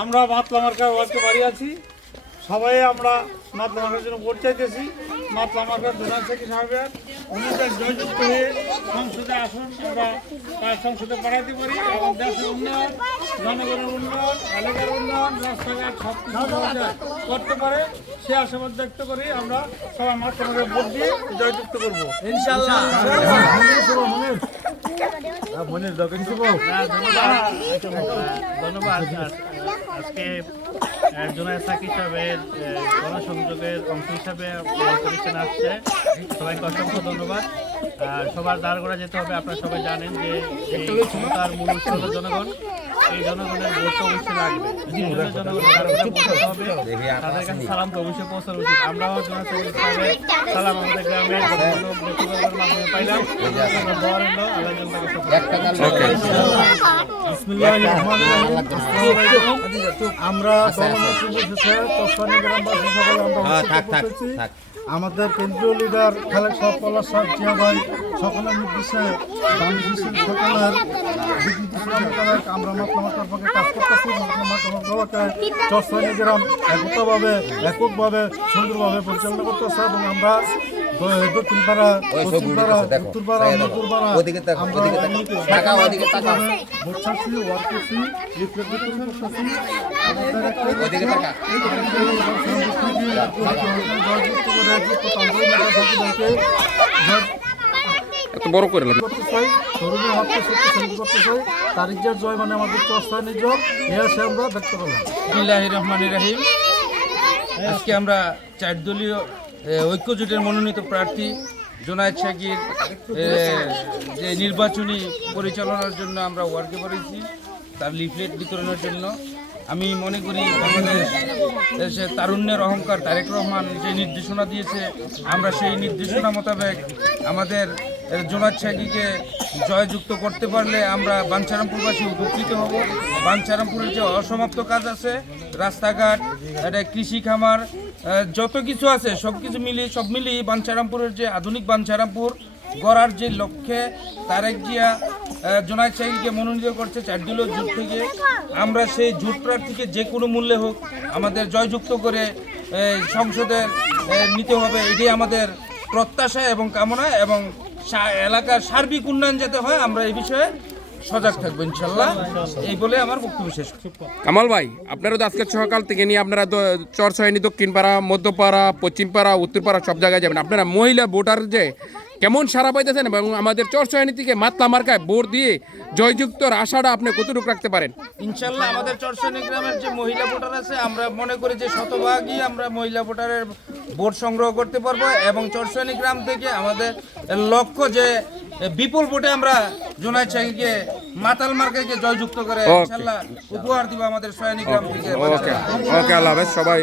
আমরা মাতলা মার্কার ওয়ার্ডকে বাড়ি আছি। সবাই আমরা মাতলা মার্কার জন্য ভোট চাইতেছি। মাতলা মার্কার প্রধান সেক্রেটারি সাহেবের উনি যে জয়যুক্ত হয়ে সংসদে আসুন আমরা সংসদে পাঠাতে পারি এবং দেশের উন্নয়ন জনগণের উন্নয়ন এলাকার উন্নয়ন রাস্তাঘাট সব কিছু করতে পারে। সে আশাবাদ ব্যক্ত করি আমরা সবাই মাতলা মার্কার ভোট দিয়ে জয়যুক্ত করব। ধন্যবাদ। আজ- আজকে জোনায় সাকিব সাহেবের আহ, গণসংযোগের অংশ হিসাবে প্রতিষ্ঠান আসছে। সবাইকে অসংখ্য ধন্যবাদ। আর সবার দাঁড় করা যেতে হবে আপনারা সবাই জানেন যে তার মূল জনগণ। এই জনগণের ভোট তো অবশ্যই লাগবে তাদের কাছে সালাম তো অবশ্যই পৌঁছানো উচিত। আমরাও জোনায় সাকিব সাহেবের সালাম আমাদের গ্রামের মাধ্যমে পাইলাম আমরা দোয়া রইল আল্লাহ জন্য আমরা। আমাদের কেন্দ্রীয় লিডার পলাশ জিয়া ভাই সকলের নির্দেশে সকলের দিক নির্দেশনা মোতাবেক আমরা মাতলামাতার পক্ষে কাজ করতেছি মাতলামাতাকে চরসাইনি গ্রাম একতাভাবে এককভাবে সুন্দরভাবে পরিচালনা করতেছে এবং আমরা দ- দক্ষিণ পাড়া পশ্চিম পাড়া উত্তর পাড়া মধ্যপুর পাড়া আমরা এত বড় করে জয় মানে আমাদের চর্চা নিজর এ আমরা ব্যক্ত করলাম। বিসমিল্লাহির রহমানির রহিম। আজকে আমরা চার দলীয় ঐক্য জোটের মনোনীত প্রার্থী জোনায়েদ শাকির যে নির্বাচনী পরিচালনার জন্য আমরা ওয়ার্কে পড়েছি, তার লিফলেট বিতরণের জন্য। আমি মনে করি বাংলাদেশ দেশে তারুণ্যের অহংকার তারেক রহমান যে নির্দেশনা দিয়েছে, আমরা সেই নির্দেশনা মোতাবেক আমাদের জোনায়েদ শাকিকে জয়যুক্ত করতে পারলে আমরা বাঞ্ছারামপুরবাসী উপকৃত হব। বাঞ্ছারামপুরের যে অসমাপ্ত কাজ আছে, রাস্তাঘাট একটা কৃষি খামার যত কিছু আছে, সব কিছু মিলিয়ে, সব মিলিয়ে বাঞ্ছারামপুরের যে আধুনিক বাঞ্ছারামপুর গড়ার যে লক্ষ্যে তারেক জিয়া জোনায়েদ মনোনীত করছে চারদলীয় জোট থেকে। আমরা সেই জোট প্রার্থীকে যে কোনো মূল্যে হোক আমাদের জয়যুক্ত করে সংসদের নিতে হবে। এটাই আমাদের প্রত্যাশা এবং কামনা এবং এলাকার সার্বিক উন্নয়ন যাতে হয় আমরা এই বিষয়ে সজাগ থাকব ইনশাল্লাহ। এই বলে আমার বক্তব্য শেষ। কামাল ভাই আপনারা তো আজকে সকাল থেকে নিয়ে আপনারা চরসাইনি দক্ষিণপাড়া মধ্যপাড়া পশ্চিমপাড়া উত্তরপাড়া সব জায়গায় যাবেন। আপনারা মহিলা ভোটার যে কেমন সারা পাইতেছেন এবং আমাদের চরসাইনি থেকে মাতলা মার্কায় ভোট দিয়ে জয়যুক্তর আশাটা আপনি কতটুকু রাখতে পারেন? ইনশাল্লাহ আমাদের চরসানি গ্রামের যে মহিলা ভোটার আছে আমরা মনে করি যে শতভাগই আমরা মহিলা ভোটারের ভোট সংগ্রহ করতে পারব এবং চরসানি গ্রাম থেকে আমাদের লক্ষ্য যে বিপুল ভোটে আমরা জোনাই যে মাতাল মার্কাকে জয়যুক্ত করে ইনশাআল্লাহ ইনশাল্লাহ উপহার দিব আমাদের সয়নি গ্রাম থেকে ওকে ওকে আল্লাহ সবাই।